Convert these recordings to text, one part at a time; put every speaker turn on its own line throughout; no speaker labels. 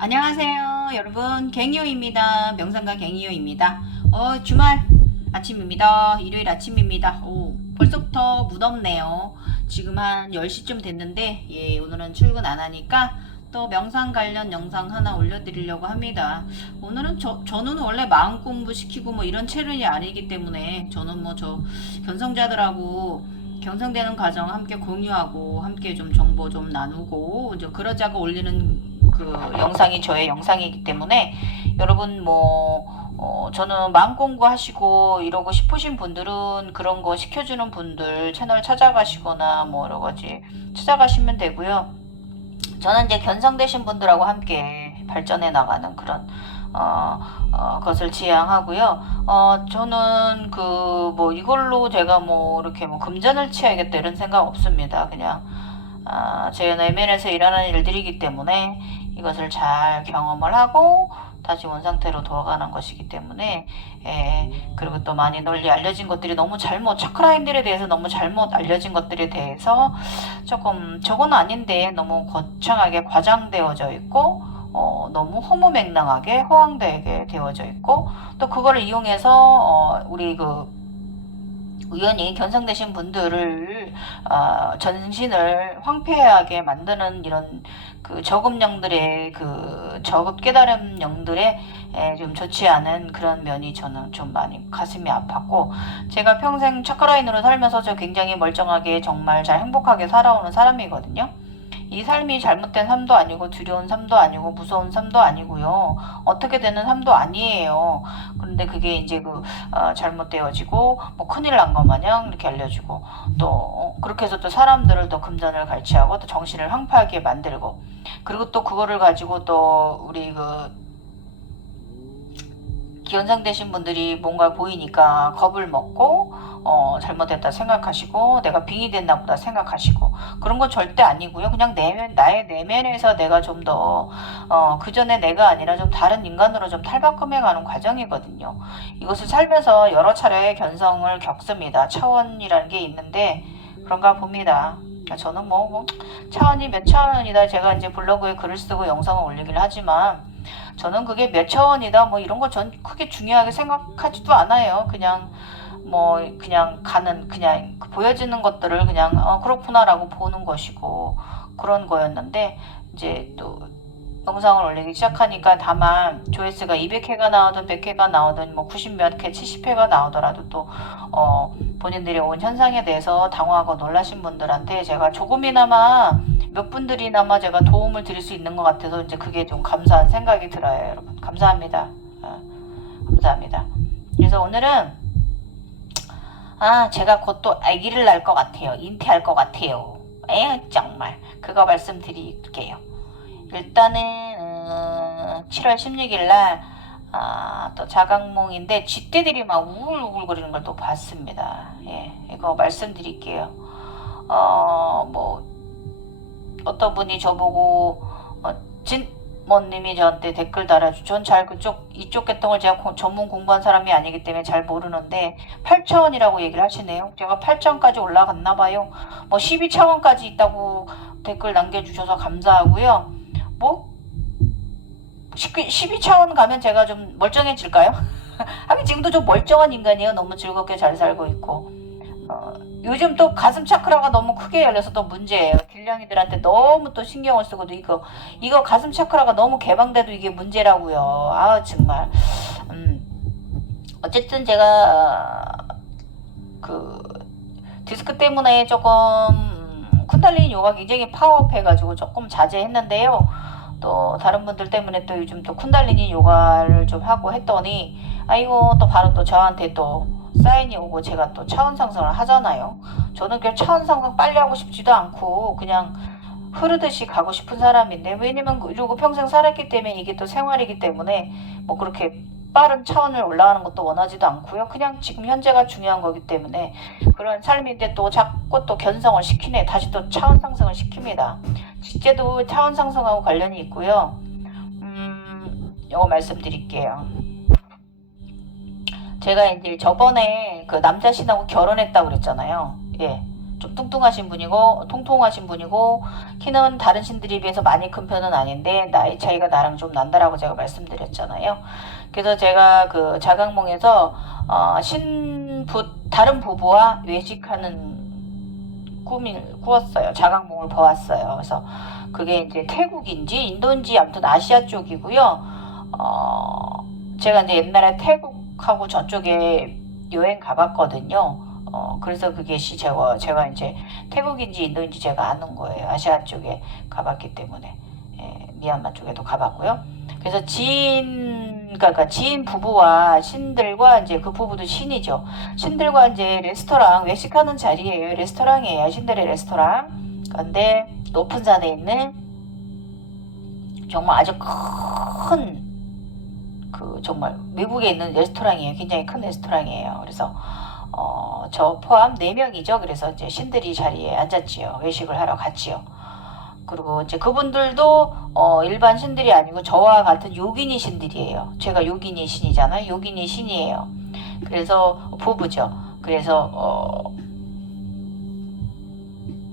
안녕하세요 여러분. 갱이호입니다. 명상가 갱이호입니다. 어 주말 아침입니다. 일요일 아침입니다. 오 벌써부터 무덥네요. 지금 한 10시쯤 됐는데 예 오늘은 출근 안 하니까 또 명상 관련 영상 하나 올려드리려고 합니다. 오늘은 저, 저는 원래 마음 공부 시키고 뭐 이런 채널이 아니기 때문에 저는 뭐 저 견성자들하고 경성되는 과정 함께 공유하고 함께 좀 정보 좀 나누고 이제 그러자고 올리는 그 영상이 저의 영상이기 때문에 여러분 뭐 어, 저는 마음 공부하시고 이러고 싶으신 분들은 그런 거 시켜주는 분들 채널 찾아가시거나 뭐 여러 가지 찾아가시면 되고요. 저는 이제 견성되신 분들하고 함께 발전해 나가는 그런 어, 어, 것을 지향하고요. 어, 저는 그 뭐 이걸로 제가 뭐 이렇게 뭐 금전을 취하겠다 이런 생각 없습니다. 그냥 아, 제 내면에서 일어나는 일들이기 때문에 이것을 잘 경험을 하고 다시 원상태로 돌아가는 것이기 때문에 예, 그리고 또 많이 널리 알려진 것들이 너무 잘못 차크라인들에 대해서 너무 잘못 알려진 것들에 대해서 조금 저건 아닌데 너무 거창하게 과장되어져 있고 어, 너무 허무맹랑하게 허황되게 되어져 있고 또 그거를 이용해서 어, 우리 그 우연히 견성되신 분들을 어, 전신을 황폐하게 만드는 이런 그 저급령들의 그 저급 깨달음 영들의 에, 좀 좋지 않은 그런 면이 저는 좀 많이 가슴이 아팠고 제가 평생 차크라인으로 살면서 저 굉장히 멀쩡하게 정말 잘 행복하게 살아오는 사람이거든요. 이 삶이 잘못된 삶도 아니고 두려운 삶도 아니고 무서운 삶도 아니고요. 어떻게 되는 삶도 아니에요. 그런데 그게 이제 그 어, 잘못되어지고 뭐 큰일 난 것 마냥 이렇게 알려주고 또 어, 그렇게 해서 또 사람들을 또 금전을 갈취하고 또 정신을 황폐하게 만들고 그리고 또 그거를 가지고 또 우리 그 기현상되신 분들이 뭔가 보이니까 겁을 먹고 어, 잘못됐다 생각하시고 내가 빙이 됐나 보다 생각하시고 그런 건 절대 아니고요. 그냥 내면 나의 내면에서 내가 좀 더 어, 그 전에 내가 아니라 좀 다른 인간으로 좀 탈바꿈해 가는 과정이거든요. 이것을 살면서 여러 차례 견성을 겪습니다. 차원이라는 게 있는데 그런가 봅니다. 저는 뭐, 뭐 차원이 몇 차원이다 제가 이제 블로그에 글을 쓰고 영상을 올리긴 하지만 저는 그게 몇 차원이다 뭐 이런 거 전 크게 중요하게 생각하지도 않아요. 그냥 뭐 그냥 가는 그냥 그 보여지는 것들을 그냥 어 그렇구나라고 보는 것이고 그런 거였는데 이제 또 영상을 올리기 시작하니까 다만 조회수가 200회가 나오든 100회가 나오든 뭐 90몇 회, 70회가 나오더라도 또 어, 본인들이 온 현상에 대해서 당황하고 놀라신 분들한테 제가 조금이나마 몇 분들이나마 제가 도움을 드릴 수 있는 것 같아서 이제 그게 좀 감사한 생각이 들어요, 여러분. 감사합니다. 어, 감사합니다. 그래서 오늘은 아 제가 곧 또 아기를 낳을 것 같아요. 인태할 것 같아요. 에 정말 그거 말씀드릴게요. 일단은 어, 7월 16일 날 아, 또 자각몽인데 쥐떼들이 막 우글우글 거리는 걸 또 봤습니다. 예, 이거 말씀드릴게요. 어, 뭐 어떤 분이 저보고 어, 진모님이 저한테 댓글 달아주. 전 잘 그쪽 이쪽 계통을 제가 고- 전문 공부한 사람이 아니기 때문에 잘 모르는데 8차원이라고 얘기를 하시네요. 제가 8차원까지 올라갔나 봐요. 뭐 12차원까지 있다고 댓글 남겨주셔서 감사하고요. 뭐 12차원 가면 제가 좀 멀쩡해질까요? 하긴 지금도 좀 멀쩡한 인간이에요. 너무 즐겁게 잘 살고 있고. 어, 요즘 또 가슴 차크라가 너무 크게 열려서 또 문제예요. 길냥이들한테 너무 또 신경을 쓰고도 이거 이거 가슴 차크라가 너무 개방돼도 이게 문제라고요. 아 정말. 음. 어쨌든 제가 그 디스크 때문에 조금 쿤달리니 요가 굉장히 파워업해가지고 조금 자제했는데요. 또 다른 분들 때문에 또 요즘 또 쿤달리니 요가를 좀 하고 했더니 아이고 또 바로 또 저한테 또 사인이 오고 제가 또 차원 상승을 하잖아요. 저는 그냥 차원 상승 빨리 하고 싶지도 않고 그냥 흐르듯이 가고 싶은 사람인데 왜냐면 이러고 평생 살았기 때문에 이게 또 생활이기 때문에 뭐 그렇게 빠른 차원을 올라가는 것도 원하지도 않고요. 그냥 지금 현재가 중요한 거기 때문에 그런 삶인데 또 자꾸 또 견성을 시키네. 다시 또 차원 상승을 시킵니다. 직제도 차원 상승하고 관련이 있고요. 음, 이거 말씀드릴게요. 제가 이제 저번에 그 남자 신하고 결혼했다고 그랬잖아요. 예. 좀 뚱뚱하신 분이고 통통하신 분이고 키는 다른 신들에 비해서 많이 큰 편은 아닌데 나이 차이가 나랑 좀 난다라고 제가 말씀드렸잖아요. 그래서 제가 그 자각몽에서 어, 신부 다른 부부와 외식하는 꿈을 꾸었어요. 자각몽을 보았어요. 그래서 그게 이제 태국인지 인도인지 아무튼 아시아 쪽이고요. 어, 제가 이제 옛날에 태국 하고 저쪽에 여행 가봤거든요. 어, 그래서 그게 시 제가 제가 이제 태국인지 인도인지 제가 아는 거예요. 아시아 쪽에 가봤기 때문에 예, 미얀마 쪽에도 가봤고요. 그래서 지인 그러니까 지인 부부와 신들과 이제 그 부부도 신이죠. 신들과 이제 레스토랑 외식하는 자리예요. 레스토랑이에요. 신들의 레스토랑. 그런데 높은 산에 있는 정말 아주 큰 그 정말 외국에 있는 레스토랑이에요. 굉장히 큰 레스토랑이에요. 그래서 어, 저 포함 4명이죠. 그래서 이제 신들이 자리에 앉았지요. 외식을 하러 갔지요. 그리고 이제 그분들도 어, 일반 신들이 아니고 저와 같은 요기니 신들이에요. 제가 요기니 신이잖아요. 요기니 신이에요. 그래서 부부죠. 그래서 어,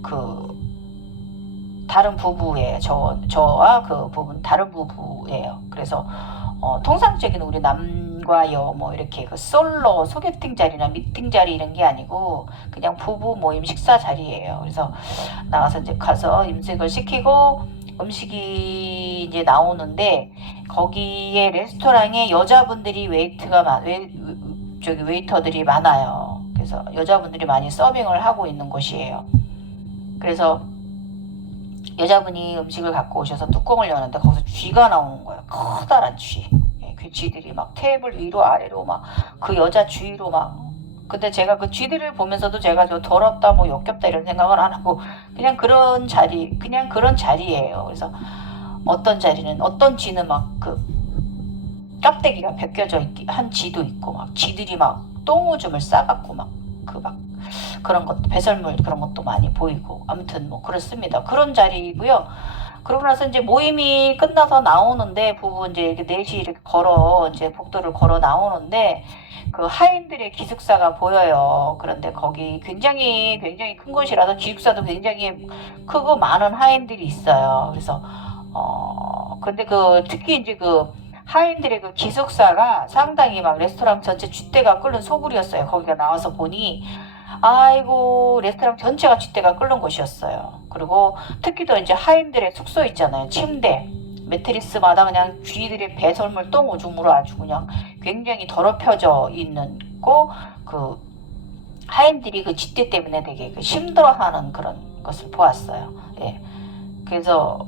그 다른 부부예요. 저 저와 그 부분 다른 부부예요. 그래서 어, 통상적인 우리 남과 여 뭐 이렇게 그 솔로 소개팅 자리나 미팅 자리 이런 게 아니고 그냥 부부 모임 식사 자리예요. 그래서 나가서 이제 가서 음식을 시키고 음식이 이제 나오는데 거기에 레스토랑에 여자분들이 웨이트가 많 웨, 저기 웨이터들이 많아요. 그래서 여자분들이 많이 서빙을 하고 있는 곳이에요. 그래서 여자분이 음식을 갖고 오셔서 뚜껑을 여는데 거기서 쥐가 나오는 거예요. 커다란 쥐. 예, 그 쥐들이 막 테이블 위로 아래로 막 그 여자 주위로 막. 근데 제가 그 쥐들을 보면서도 제가 저 더럽다 뭐 역겹다 이런 생각을 안 하고 그냥 그런 자리 그냥 그런 자리예요. 그래서 어떤 자리는 어떤 쥐는 막그 껍데기가 벗겨져 있기 한 쥐도 있고 막 쥐들이 막 똥오줌을 싸갖고 막 그 막 그런 것도 배설물 그런 것도 많이 보이고 아무튼 뭐 그렇습니다. 그런 자리이고요. 그러고 나서 이제 모임이 끝나서 나오는데 부부 이제 이렇게 넷이 이렇게 걸어 이제 복도를 걸어 나오는데 그 하인들의 기숙사가 보여요. 그런데 거기 굉장히 굉장히 큰 곳이라서 기숙사도 굉장히 크고 많은 하인들이 있어요. 그래서 어 근데 그 특히 이제 그 하인들의 그 기숙사가 상당히 막 레스토랑 전체 쥐떼가 끓는 소굴이었어요. 거기가 나와서 보니 아이고 레스토랑 전체가 쥐떼가 끓는 곳이었어요. 그리고 특히 더 이제 하인들의 숙소 있잖아요. 침대 매트리스마다 그냥 쥐들의 배설물 똥 오줌으로 아주 그냥 굉장히 더럽혀져 있는 거그 하인들이 그 쥐떼 때문에 되게 그 힘들어하는 그런 것을 보았어요. 예. 그래서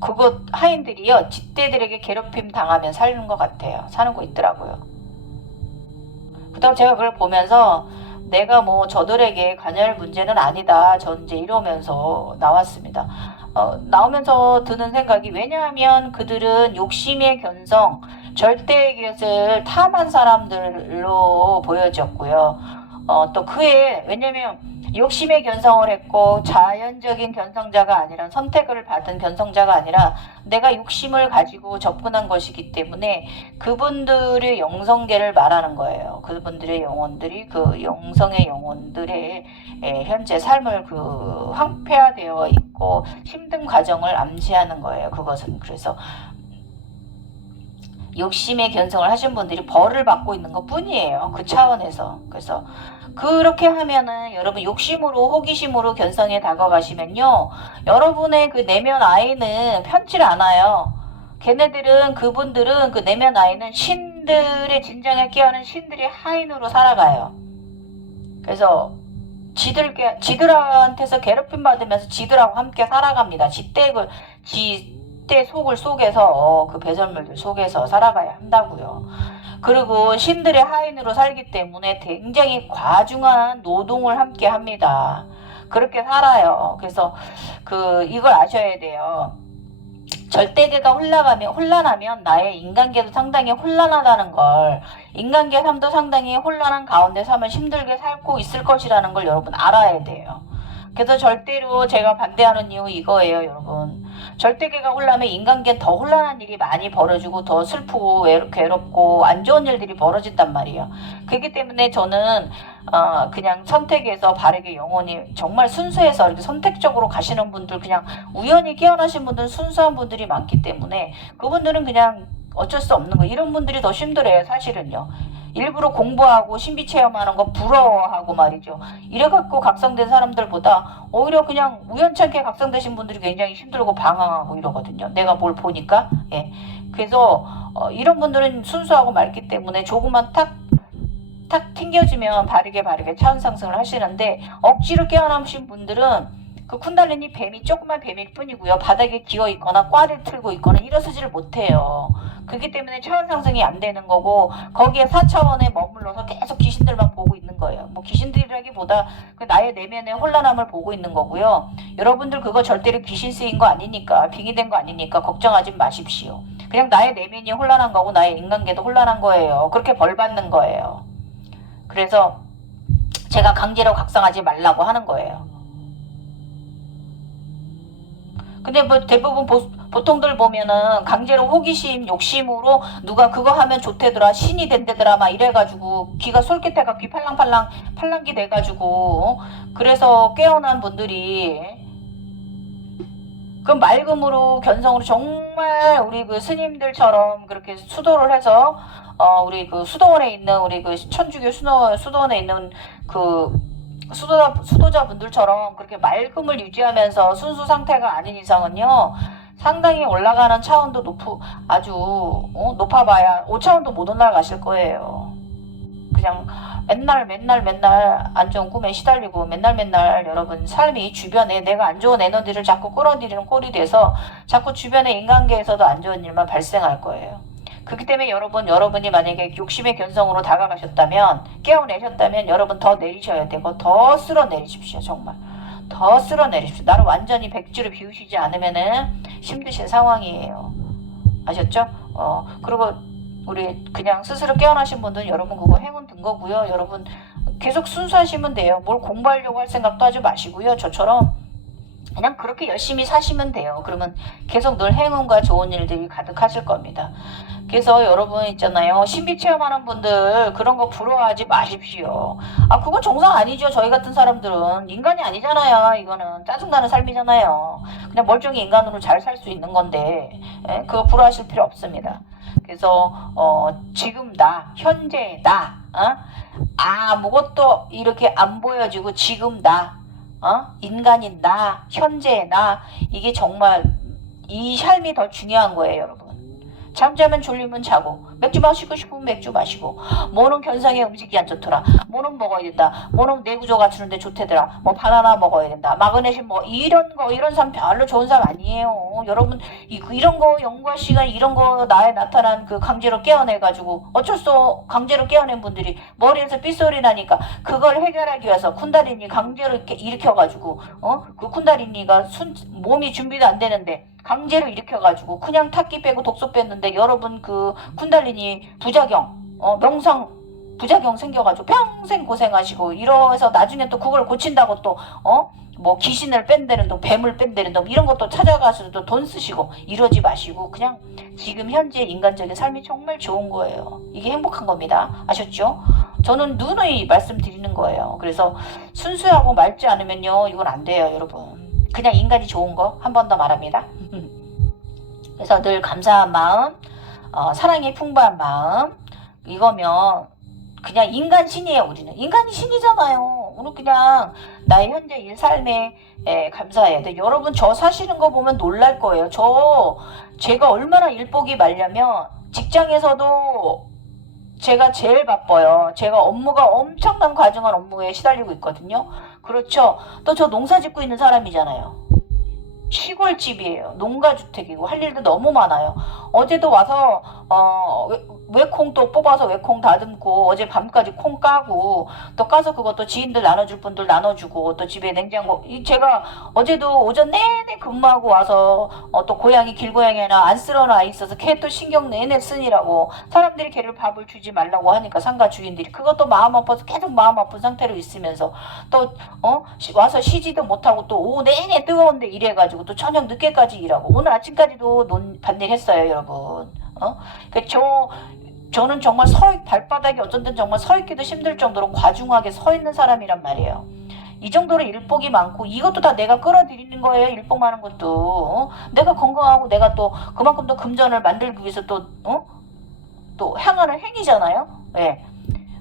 그거 하인들이요 쥐떼들에게 괴롭힘 당하면 사는 것 같아요. 사는 거 있더라고요. 그다음 제가 그걸 보면서 내가 뭐 저들에게 관여할 문제는 아니다. 전 이제 이러면서 나왔습니다. 어, 나오면서 드는 생각이 왜냐하면 그들은 욕심의 견성, 절대의 것을 탐한 사람들로 보여졌고요. 어, 또 그에 왜냐면 욕심의 견성을 했고 자연적인 견성자가 아니라 선택을 받은 견성자가 아니라 내가 욕심을 가지고 접근한 것이기 때문에 그분들의 영성계를 말하는 거예요. 그분들의 영혼들이 그 영성의 영혼들의 에, 현재 삶을 그 황폐화되어 있고 힘든 과정을 암시하는 거예요. 그것은 그래서 욕심의 견성을 하신 분들이 벌을 받고 있는 것 뿐이에요. 그 차원에서. 그래서 그렇게 하면은 여러분 욕심으로 호기심으로 견성에 다가가시면요. 여러분의 그 내면 아이는 편치 않아요. 걔네들은 그분들은 그 내면 아이는 신들의 진정에 끼어는 신들의 하인으로 살아가요. 그래서 지들 지들한테서 괴롭힘 받으면서 지들하고 함께 살아갑니다. 지떼을 지떼 속을 속에서 그 배설물들 속에서 살아가야 한다고요. 그리고 신들의 하인으로 살기 때문에 굉장히 과중한 노동을 함께 합니다. 그렇게 살아요. 그래서 그 이걸 아셔야 돼요. 절대계가 혼란하면 혼란하면 나의 인간계도 상당히 혼란하다는 걸 인간계 삶도 상당히 혼란한 가운데 살면 힘들게 살고 있을 것이라는 걸 여러분 알아야 돼요. 그래서 절대로 제가 반대하는 이유 이거예요, 여러분. 절대계가 혼라면 인간계는 더 혼란한 일이 많이 벌어지고 더 슬프고 외롭, 괴롭고 안 좋은 일들이 벌어진단 말이에요. 그렇기 때문에 저는 어, 그냥 선택해서 바르게 영혼이 정말 순수해서 이렇게 선택적으로 가시는 분들 그냥 우연히 깨어나신 분들은 순수한 분들이 많기 때문에 그분들은 그냥 어쩔 수 없는 거예요. 이런 분들이 더 힘들어요, 사실은요. 일부러 공부하고 신비 체험하는 거 부러워하고 말이죠. 이래갖고 각성된 사람들보다 오히려 그냥 우연찮게 각성되신 분들이 굉장히 힘들고 방황하고 이러거든요. 내가 뭘 보니까. 예. 그래서 어, 이런 분들은 순수하고 맑기 때문에 조금만 탁, 탁 튕겨지면 바르게 바르게 차원 상승을 하시는데 억지로 깨어나신 분들은 그 쿤달리니 뱀이 조그만 뱀일 뿐이고요. 바닥에 기어 있거나 꽈를 틀고 있거나 일어서지를 못해요. 그렇기 때문에 차원 상승이 안 되는 거고 거기에 4차원에 머물러서 계속 귀신들만 보고 있는 거예요. 뭐 귀신들이라기보다 그 나의 내면의 혼란함을 보고 있는 거고요. 여러분들 그거 절대로 귀신 쓰인 거 아니니까 빙의된 거 아니니까 걱정하지 마십시오. 그냥 나의 내면이 혼란한 거고 나의 인간계도 혼란한 거예요. 그렇게 벌 받는 거예요. 그래서 제가 강제로 각성하지 말라고 하는 거예요. 근데 뭐 대부분 보, 보통들 보면은 강제로 호기심, 욕심으로 누가 그거 하면 좋대더라, 신이 된대더라, 막 이래가지고 귀가 솔깃해가 귀 팔랑팔랑 팔랑기 돼가지고 그래서 깨어난 분들이 그 맑음으로 견성으로 정말 우리 그 스님들처럼 그렇게 수도를 해서 어 우리 그 수도원에 있는 우리 그 천주교 수도 수도원에 있는 그 수도자 수도자분들처럼 그렇게 맑음을 유지하면서 순수 상태가 아닌 이상은요 상당히 올라가는 차원도 높 아주 어, 높아봐야 5차원도 못 올라가실 거예요. 그냥 맨날 맨날 맨날 안 좋은 꿈에 시달리고 맨날 맨날 여러분 삶이 주변에 내가 안 좋은 에너지를 자꾸 끌어들이는 꼴이 돼서 자꾸 주변의 인간계에서도 안 좋은 일만 발생할 거예요. 그렇기 때문에 여러분 여러분이 만약에 욕심의 견성으로 다가가셨다면 깨어내셨다면 여러분 더 내리셔야 되고 더 쓸어 내리십시오 정말. 더 쓸어 내리십시오. 나를 완전히 백지로 비우시지 않으면은 힘드신 상황이에요. 아셨죠? 어 그리고 우리 그냥 스스로 깨어나신 분들은 여러분 그거 행운 든 거고요. 여러분 계속 순수하시면 돼요. 뭘 공부하려고 할 생각도 하지 마시고요. 저처럼 그냥 그렇게 열심히 사시면 돼요 그러면 계속 늘 행운과 좋은 일들이 가득하실 겁니다 그래서 여러분 있잖아요. 신비 체험하는 분들 그런 거 부러워하지 마십시오. 아 그건 정상 아니죠. 저희 같은 사람들은 인간이 아니잖아요. 이거는 짜증나는 삶이잖아요. 그냥 멀쩡히 인간으로 잘 살 수 있는 건데 예? 그거 부러워하실 필요 없습니다. 그래서 어, 지금 나 현재 나 어? 아무것도 이렇게 안 보여지고 지금 나 어? 인간인 나 현재 나 이게 정말 이 삶이 더 중요한 거예요, 여러분. 잠자면 졸리면 자고 맥주 마시고 싶으면 맥주 마시고 뭐는 견성에 음식이 안 좋더라. 뭐는 먹어야 된다. 뭐는 내 구조 갖추는데 좋대더라. 뭐 바나나 먹어야 된다. 마그네슘 뭐 이런 거 이런 삶 별로 좋은 삶 아니에요. 여러분 이, 이런 거 연구할 시간 이런 거 나에 나타난 그 강제로 깨어내 가지고 어쩔 수 없- 강제로 깨어낸 분들이 머리에서 삐소리 나니까 그걸 해결하기 위해서 쿤다리니 강제로 이렇게 일으켜 가지고 어 그 쿤다리니가 순 몸이 준비도 안 되는데 강제로 일으켜가지고 그냥 탁기 빼고 독소 뺐는데 여러분 그 쿤달리니 부작용 어 명상 부작용 생겨가지고 평생 고생하시고 이러해서 나중에 또 그걸 고친다고 또 어 뭐 귀신을 뺀다는 동 뱀을 뺀다는 동 이런 것도 찾아가서 또 돈 쓰시고 이러지 마시고 그냥 지금 현재 인간적인 삶이 정말 좋은 거예요 이게 행복한 겁니다 아셨죠? 저는 누누이 말씀드리는 거예요 그래서 순수하고 맑지 않으면요 이건 안 돼요 여러분 그냥 인간이 좋은 거 한 번 더 말합니다. 그래서 늘 감사한 마음, 어, 사랑이 풍부한 마음, 이거면 그냥 인간 신이에요, 우리는. 인간이 신이잖아요. 우리 그냥 나의 현재 일 삶에 에, 감사해야 돼. 여러분, 저 사시는 거 보면 놀랄 거예요. 저, 제가 얼마나 일복이 말냐면, 직장에서도 제가 제일 바빠요. 제가 업무가 엄청난 과중한 업무에 시달리고 있거든요. 그렇죠. 또 저 농사 짓고 있는 사람이잖아요. 시골집이에요. 농가주택이고 할 일도 너무 많아요. 어제도 와서 어, 왜- 외콩 또 뽑아서 외콩 다듬고 어제 밤까지 콩 까고 또 까서 그것도 지인들 나눠줄 분들 나눠주고 또 집에 냉장고 이 제가 어제도 오전 내내 근무하고 와서 어, 또 고양이 길고양이 하나 안 쓸어놔 있어서 걔 또 신경 내내 쓰니라고 사람들이 걔를 밥을 주지 말라고 하니까 상가 주인들이 그것도 마음 아파서 계속 마음 아픈 상태로 있으면서 또 어? 시- 와서 쉬지도 못하고 또 오후 내내 뜨거운데 일해가지고 또 저녁 늦게까지 일하고 오늘 아침까지도 논 반일 했어요 여러분 어? 그저 저는 정말 서 있- 발바닥이 어쩐 땐 정말 서 있기도 힘들 정도로 과중하게 서 있는 사람이란 말이에요. 이 정도로 일복이 많고 이것도 다 내가 끌어들이는 거예요. 일복 많은 것도 어? 내가 건강하고 내가 또 그만큼 더 금전을 만들기 위해서 또 어? 또 향하는 행위잖아요. 예.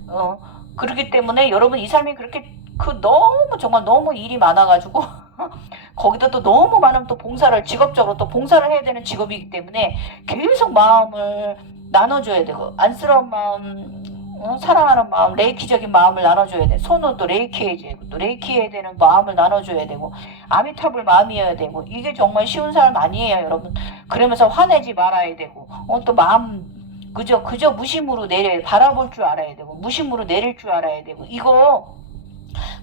어, 그렇기 때문에 여러분 이 삶이 그렇게 그 너무 정말 너무 일이 많아가지고 거기다 또 너무 많은 또 봉사를 직업적으로 또 봉사를 해야 되는 직업이기 때문에 계속 마음을 나눠줘야 되고 안쓰러운 마음 어, 사랑하는 마음 레이키적인 마음을 나눠줘야 돼. 손으로 또 레이키 해야 되고 또 레이키 해야 되는 마음을 나눠줘야 되고 아미타불 마음이어야 되고 이게 정말 쉬운 삶 아니에요 여러분. 그러면서 화내지 말아야 되고 어, 또 마음 그저 그저 무심으로 내려 바라볼 줄 알아야 되고 무심으로 내릴 줄 알아야 되고 이거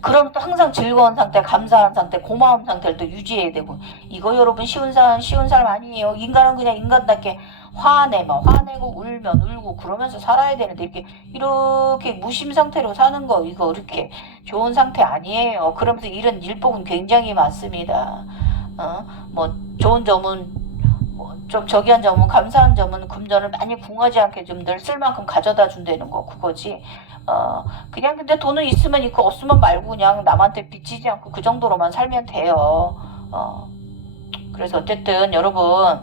그럼 또 항상 즐거운 상태, 감사한 상태, 고마운 상태를 또 유지해야 되고 이거 여러분 쉬운 삶 쉬운 삶 아니에요. 인간은 그냥 인간답게 화내면 화내고 울면 울고 그러면서 살아야 되는데 이렇게 이렇게 무심 상태로 사는 거 이거 이렇게 좋은 상태 아니에요. 그러면서 이런 일복은 굉장히 많습니다. 어? 뭐 좋은 점은 뭐 좀 저기한 점은 감사한 점은 금전을 많이 궁하지 않게 좀 늘 쓸 만큼 가져다 준다는 거 그거지. 어 그냥 근데 돈은 있으면 있고 없으면 말고 그냥 남한테 빚지지 않고 그 정도로만 살면 돼요. 어 그래서 어쨌든 여러분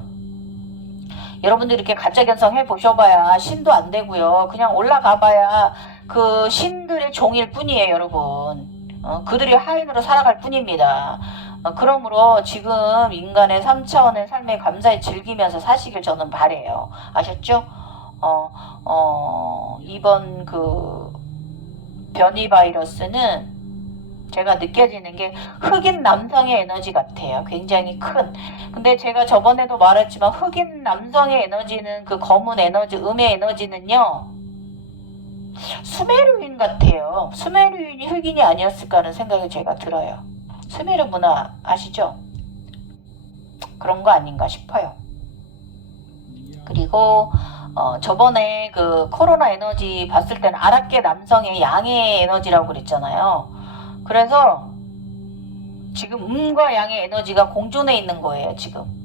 여러분들 이렇게 가짜 견성 해 보셔봐야 신도 안 되고요. 그냥 올라가봐야 그 신들의 종일 뿐이에요, 여러분. 어, 그들이 하인으로 살아갈 뿐입니다. 어, 그러므로 지금 인간의 3차원의 삶에 감사히 즐기면서 사시길 저는 바래요. 아셨죠? 어, 어, 이번 그 변이 바이러스는 제가 느껴지는 게 흑인 남성의 에너지 같아요. 굉장히 큰. 근데 제가 저번에도 말했지만 흑인 남성의 에너지는 그 검은 에너지, 음의 에너지는요. 수메르인 같아요. 수메르인이 흑인이 아니었을까 하는 생각이 제가 들어요. 수메르 문화 아시죠? 그런 거 아닌가 싶어요. 그리고 어, 저번에 그 코로나 에너지 봤을 때는 아랍계 남성의 양의 에너지라고 그랬잖아요. 그래서 지금 음과 양의 에너지가 공존해 있는 거예요, 지금.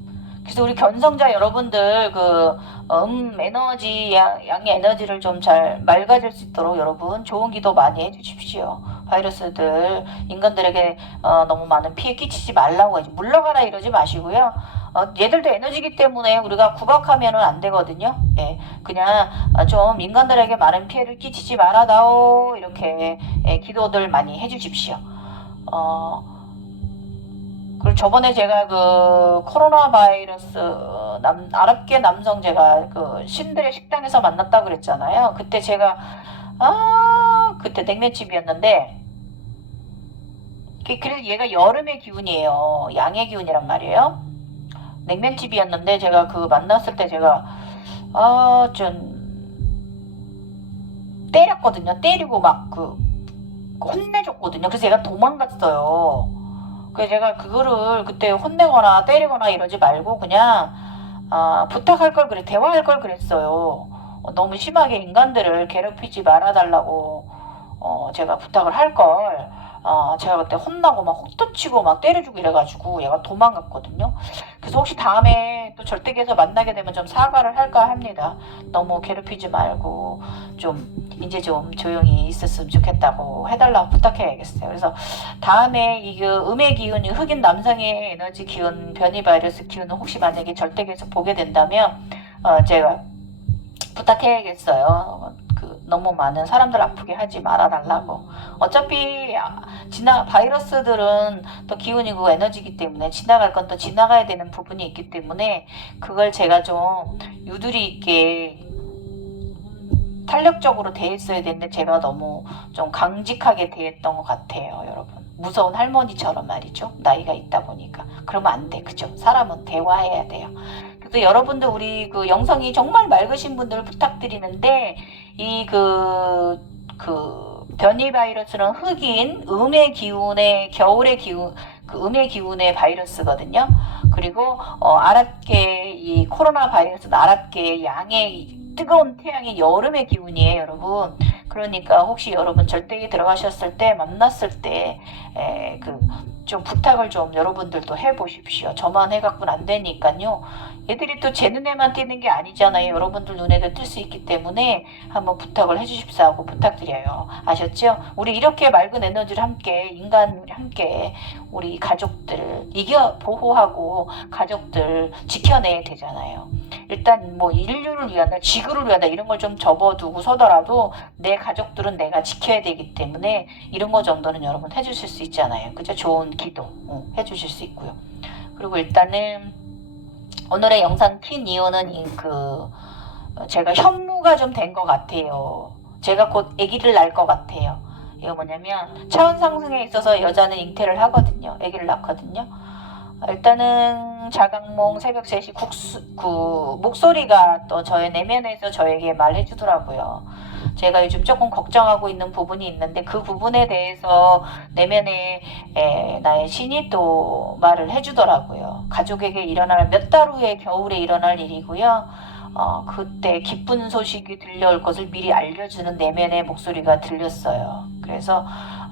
그래서 우리 견성자 여러분들 그 어, 음 에너지 양, 양의 에너지를 좀 잘 맑아질 수 있도록 여러분 좋은 기도 많이 해주십시오. 바이러스들 인간들에게 어, 너무 많은 피해 끼치지 말라고 해야지 물러가라 이러지 마시고요. 어, 얘들도 에너지기 때문에 우리가 구박하면은 안 되거든요. 예, 그냥 어, 좀 인간들에게 많은 피해를 끼치지 말아다오 이렇게 예, 기도들 많이 해주십시오. 어, 그리고 저번에 제가 그 코로나 바이러스 어, 남 아랍계 남성 제가 그 신들의 식당에서 만났다 그랬잖아요. 그때 제가 아 그때 냉면집이었는데 그- 그래서 얘가 여름의 기운이에요. 양의 기운이란 말이에요. 냉면집이었는데 제가 그 만났을 때 제가 아좀 때렸거든요. 때리고 막 그 혼내줬거든요. 그래서 얘가 도망갔어요. 그래서 제가 그거를 그때 혼내거나 때리거나 이러지 말고 그냥 아, 부탁할 걸 그래 대화할 걸 그랬어요. 어, 너무 심하게 인간들을 괴롭히지 말아달라고 어, 제가 부탁을 할 걸. 어, 제가 그때 혼나고 막 혹도치고 막 때려주고 이래가지고 얘가 도망갔거든요. 그래서 혹시 다음에 또 절대계에서 만나게 되면 좀 사과를 할까 합니다. 너무 괴롭히지 말고 좀 이제 좀 조용히 있었으면 좋겠다고 해달라고 부탁해야겠어요. 그래서 다음에 이그 음의 기운이 흑인 남성의 에너지 기운, 변이 바이러스 기운을 혹시 만약에 절대계에서 보게 된다면 어, 제가 부탁해야겠어요. 너무 많은 사람들 아프게 하지 말아달라고. 어차피 아, 지나 바이러스들은 또 기운이고 에너지이기 때문에 지나갈 건 또 지나가야 되는 부분이 있기 때문에 그걸 제가 좀 유두리 있게 탄력적으로 대했어야 되는데 제가 너무 좀 강직하게 대했던 것 같아요, 여러분. 무서운 할머니처럼 말이죠. 나이가 있다 보니까. 그러면 안 돼, 그죠? 사람은 대화해야 돼요. 그래서 또 여러분들 우리 그 영성이 정말 맑으신 분들 부탁드리는데 이그그 변이 바이러스는 흑인 음의 기운의 겨울의 기운 그 음의 기운의 바이러스거든요. 그리고 어, 아랍계 이 코로나 바이러스는 아랍계 양의 뜨거운 태양의 여름의 기운이에요, 여러분. 그러니까 혹시 여러분 절대에 들어가셨을 때 만났을 때그 좀 부탁을 좀 여러분들도 해보십시오. 저만 해갖고는 안 되니까요. 얘들이 또 제 눈에만 띄는 게 아니잖아요. 여러분들 눈에도 뜰 수 있기 때문에 한번 부탁을 해주십사 하고 부탁드려요. 아셨죠? 우리 이렇게 맑은 에너지를 함께 인간 함께 우리 가족들 이겨 보호하고 가족들 지켜내야 되잖아요. 일단 뭐 인류를 위한다, 지구를 위한다 이런 걸 좀 접어두고 서더라도 내 가족들은 내가 지켜야 되기 때문에 이런 거 정도는 여러분 해주실 수 있잖아요. 그죠? 좋은 기도 어, 해주실 수 있고요. 그리고 일단은 오늘의 영상 킨 이유는 이그 제가 현무가 좀 된 것 같아요. 제가 곧 아기를 낳을 것 같아요. 이거 뭐냐면 차원 상승에 있어서 여자는 잉태를 하거든요. 아기를 낳거든요. 일단은 자각몽 새벽 3시 국수, 그 목소리가 또 저의 내면에서 저에게 말해주더라고요. 제가 요즘 조금 걱정하고 있는 부분이 있는데 그 부분에 대해서 내면에 에, 나의 신이 또 말을 해주더라고요. 가족에게 일어날 몇 달 후에 겨울에 일어날 일이고요. 어, 그때 기쁜 소식이 들려올 것을 미리 알려주는 내면의 목소리가 들렸어요. 그래서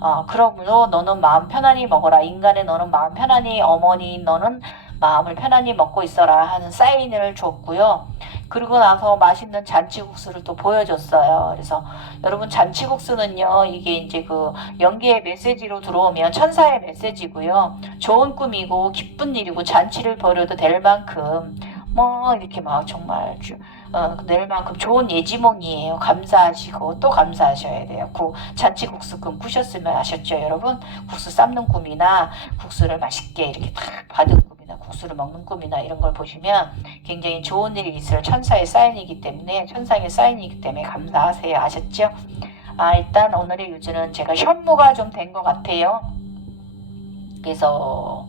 어, 그러므로 너는 마음 편안히 먹어라. 인간의 너는 마음 편안히 어머니 너는 마음을 편안히 먹고 있어라 하는 사인을 줬고요. 그리고 나서 맛있는 잔치국수를 또 보여줬어요. 그래서 여러분 잔치국수는요, 이게 이제 그 연기의 메시지로 들어오면 천사의 메시지고요. 좋은 꿈이고 기쁜 일이고 잔치를 벌여도 될 만큼 뭐 이렇게 막 정말 주, 어, 낼 만큼 좋은 예지몽이에요. 감사하시고 또 감사하셔야 돼요. 구, 잔치 국수 꿈 꾸셨으면 아셨죠, 여러분? 국수 삶는 꿈이나 국수를 맛있게 이렇게 탁 받은 꿈이나 국수를 먹는 꿈이나 이런 걸 보시면 굉장히 좋은 일이 있을 천사의 사인이기 때문에 천상의 사인이기 때문에 감사하세요. 아셨죠? 아 일단 오늘의 유주는 제가 현무가 좀 된 것 같아요. 그래서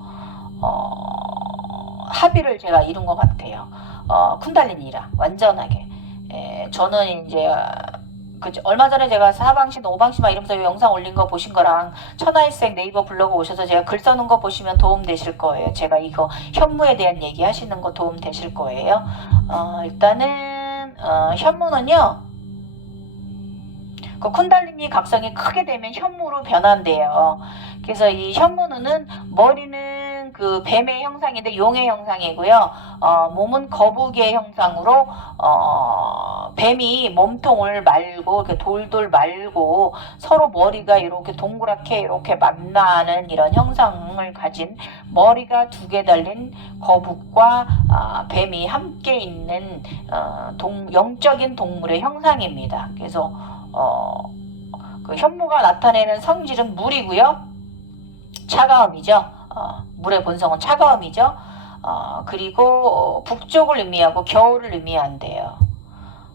어, 합의를 제가 이룬 것 같아요. 어, 쿤달리니라 완전하게. 에, 저는 이제 그 얼마 전에 제가 4방시, 5방시 막 이러면서 영상 올린 거 보신 거랑 천하일색 네이버 블로그 오셔서 제가 글 써놓은 거 보시면 도움 되실 거예요. 제가 이거 현무에 대한 얘기 하시는 거 도움 되실 거예요. 어, 일단은 어, 현무는요. 그 쿤달리니 각성이 크게 되면 현무로 변한대요. 그래서 이 현무는 머리는 그 뱀의 형상인데 용의 형상이고요. 어, 몸은 거북이의 형상으로 어, 뱀이 몸통을 말고 이렇게 돌돌 말고 서로 머리가 이렇게 동그랗게 이렇게 만나는 이런 형상을 가진 머리가 두 개 달린 거북과 아, 뱀이 함께 있는 어, 동, 영적인 동물의 형상입니다. 그래서 어, 그 현무가 나타내는 성질은 물이고요. 차가움이죠. 어, 물의 본성은 차가움이죠. 어, 그리고 북쪽을 의미하고 겨울을 의미한대요.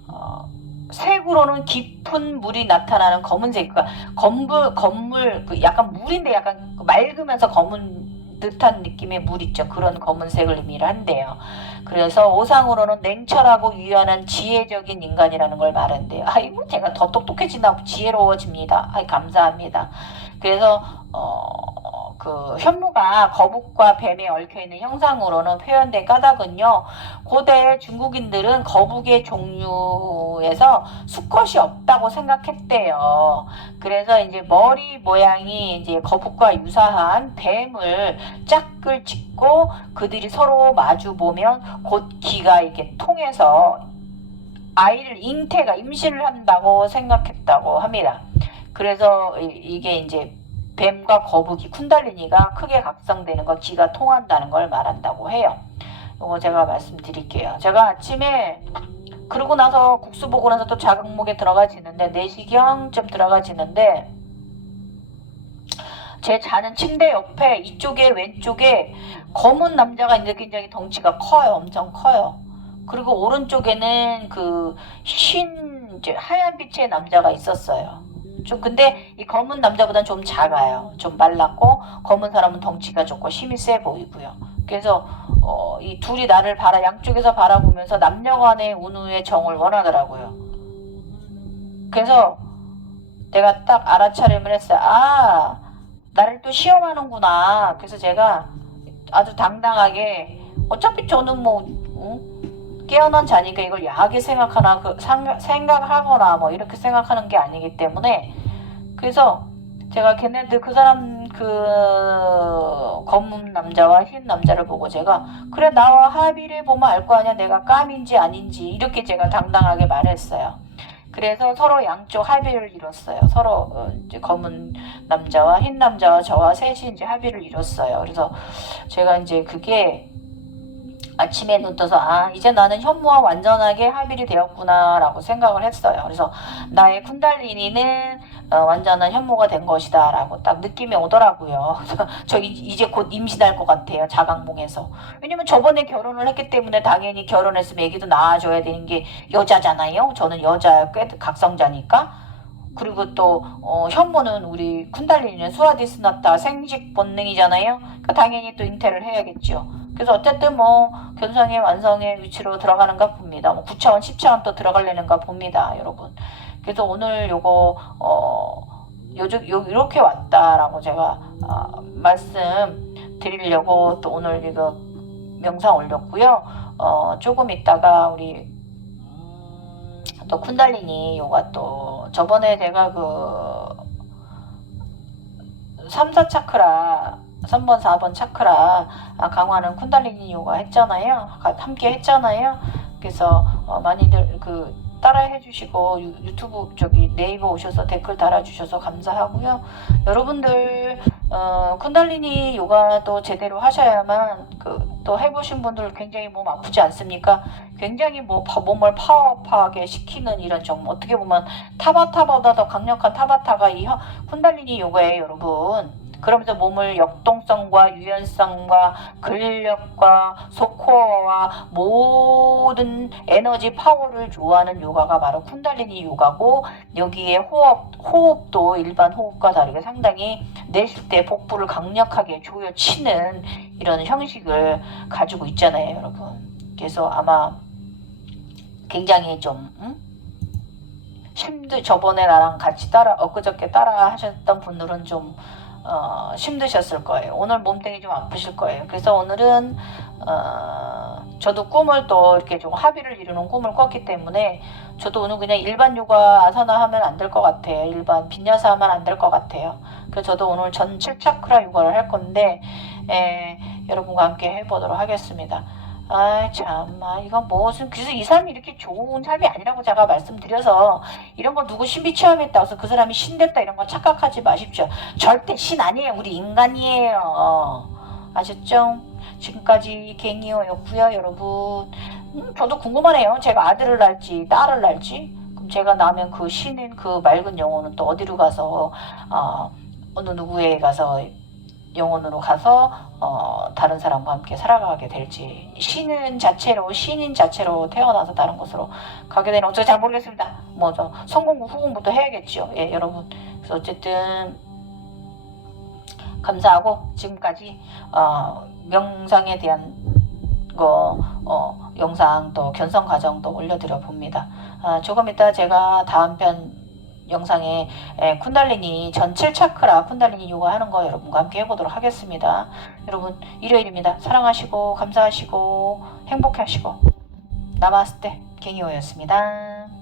어, 색으로는 깊은 물이 나타나는 검은색, 그러니까 건물, 건물, 그 약간 물인데 약간 맑으면서 검은 듯한 느낌의 물 있죠. 그런 검은색을 의미를 한대요. 그래서 오상으로는 냉철하고 유연한 지혜적인 인간이라는 걸 말한대요. 아이고, 제가 더 똑똑해진다고 지혜로워집니다. 아이, 감사합니다. 그래서, 어, 그 현무가 거북과 뱀에 얽혀 있는 형상으로는 표현된 까닭은요. 고대 중국인들은 거북의 종류에서 수컷이 없다고 생각했대요. 그래서 이제 머리 모양이 이제 거북과 유사한 뱀을 짝을 짓고 그들이 서로 마주 보면 곧 기가 이렇게 통해서 아이를 잉태가 임신을 한다고 생각했다고 합니다. 그래서 이- 이게 이제 뱀과 거북이 쿤달리니가 크게 각성되는 거 기가 통한다는 걸 말한다고 해요. 이거 제가 말씀드릴게요. 제가 아침에 그러고 나서 국수 보고 나서 또 자각목에 들어가지는데 4시경쯤 들어가지는데 제 자는 침대 옆에 이쪽에 왼쪽에 검은 남자가 있는데 굉장히 덩치가 커요. 엄청 커요. 그리고 오른쪽에는 그 흰 하얀 빛의 남자가 있었어요. 좀 근데 이 검은 남자보다는 좀 작아요. 좀 말랐고 검은 사람은 덩치가 좋고 힘이 세 보이고요. 그래서 어, 어, 이 둘이 나를 바라 양쪽에서 바라보면서 남녀간의 운우의 정을 원하더라고요. 그래서 내가 딱 알아차림을 했어요. 아, 나를 또 시험하는구나. 그래서 제가 아주 당당하게 어차피 저는 뭐 어? 깨어난 자니까 이걸 야하게 생각하나 그 상- 생각하거나 뭐 이렇게 생각하는 게 아니기 때문에 그래서 제가 걔네들 그 사람 그 검은 남자와 흰 남자를 보고 제가 그래 나와 합의를 보면 알 거 아니야 내가 깜인지 아닌지 이렇게 제가 당당하게 말했어요. 그래서 서로 양쪽 합의를 이뤘어요. 서로 어, 이제 검은 남자와 흰 남자와 저와 셋이 이제 합의를 이뤘어요. 그래서 제가 이제 그게 아침에 눈 떠서 아 이제 나는 현무와 완전하게 합의이 되었구나라고 생각을 했어요. 그래서 나의 쿤달리니는 어, 완전한 현무가 된 것이다라고 딱 느낌이 오더라고요. 저 이- 이제 곧 임신할 것 같아요. 자강봉에서. 왜냐면 저번에 결혼을 했기 때문에 당연히 결혼했으면 애기도 낳아줘야 되는 게 여자잖아요. 저는 여자 꽤 각성자니까. 그리고 또 어, 현무는 우리 쿤달리니는 수아디스나타 생식 본능이잖아요. 그러니까 당연히 또 잉태를 해야겠죠. 그래서 어쨌든 뭐 견성의 완성의 위치로 들어가는가 봅니다. 뭐 9차원, 10차원 또 들어가려는가 봅니다, 여러분. 그래서 오늘 요거 어 요즘 요 이렇게 왔다라고 제가 아, 말씀 드리려고 또 오늘 이거 영상 올렸고요. 어 조금 있다가 우리 또 쿤달리니 요가 또 저번에 제가 그 3, 4 차크라 3번, 4번 차크라 아, 강화하는 쿤달리니 요가 했잖아요. 가- 함께 했잖아요. 그래서 어, 많이들 그 따라해 주시고 유- 유튜브 저기 네이버 오셔서 댓글 달아 주셔서 감사하고요. 여러분들 어, 쿤달리니 요가 또 제대로 하셔야만 그 또 해보신 분들 굉장히 몸 아프지 않습니까? 굉장히 뭐 파- 몸을 파워파하게 시키는 이런 좀 어떻게 보면 타바타보다 더 강력한 타바타가 이 혀- 쿤달리니 요가예요, 여러분. 그러면서 몸을 역동성과 유연성과 근력과 소코어와 모든 에너지 파워를 요하는 요가가 바로 쿤달리니 요가고 여기에 호흡 호흡도 일반 호흡과 다르게 상당히 내쉴 때 복부를 강력하게 조여치는 이런 형식을 가지고 있잖아요, 여러분. 그래서 아마 굉장히 좀 음? 힘들 저번에 나랑 같이 따라 엊그저께 따라 하셨던 분들은 좀 어, 힘드셨을 거예요. 오늘 몸뚱이 좀 아프실 거예요. 그래서 오늘은 어, 저도 꿈을 또 이렇게 좀 합의를 이루는 꿈을 꿨기 때문에 저도 오늘 그냥 일반 요가 아사나 하면 안 될 것 같아요. 일반 빈야사 하면 안 될 것 같아요. 그래서 저도 오늘 전 7차크라 요가를 할 건데 에, 여러분과 함께 해보도록 하겠습니다. 아 참아 이건 무슨 그래서 이 사람이 이렇게 좋은 삶이 아니라고 제가 말씀드려서 이런 거 누구 신비 체험했다고 해서 그 사람이 신 됐다 이런 거 착각하지 마십시오. 절대 신 아니에요. 우리 인간이에요. 아셨죠? 지금까지 갱이어였고요, 여러분. 음, 저도 궁금하네요. 제가 아들을 낳을지 딸을 낳을지. 그럼 제가 낳으면 그 신은 그 맑은 영혼은 또 어디로 가서 어, 어느 누구에 가서 영혼으로 가서 어, 다른 사람과 함께 살아가게 될지 신은 자체로 신인 자체로 태어나서 다른 곳으로 가게 되는 어쩌 잘 모르겠습니다. 뭐저 성공부 후공부터 해야겠죠. 예, 여러분. 그래서 어쨌든 감사하고 지금까지 어, 명상에 대한 거 어, 영상 또 견성 과정도 올려드려 봅니다. 아, 조금 이따 제가 다음 편 영상에 에, 쿤달리니 전 7차크라 쿤달리니 요가 하는 거 여러분과 함께 해보도록 하겠습니다. 여러분 일요일입니다. 사랑하시고 감사하시고 행복해 하시고 나마스테 갱이오였습니다.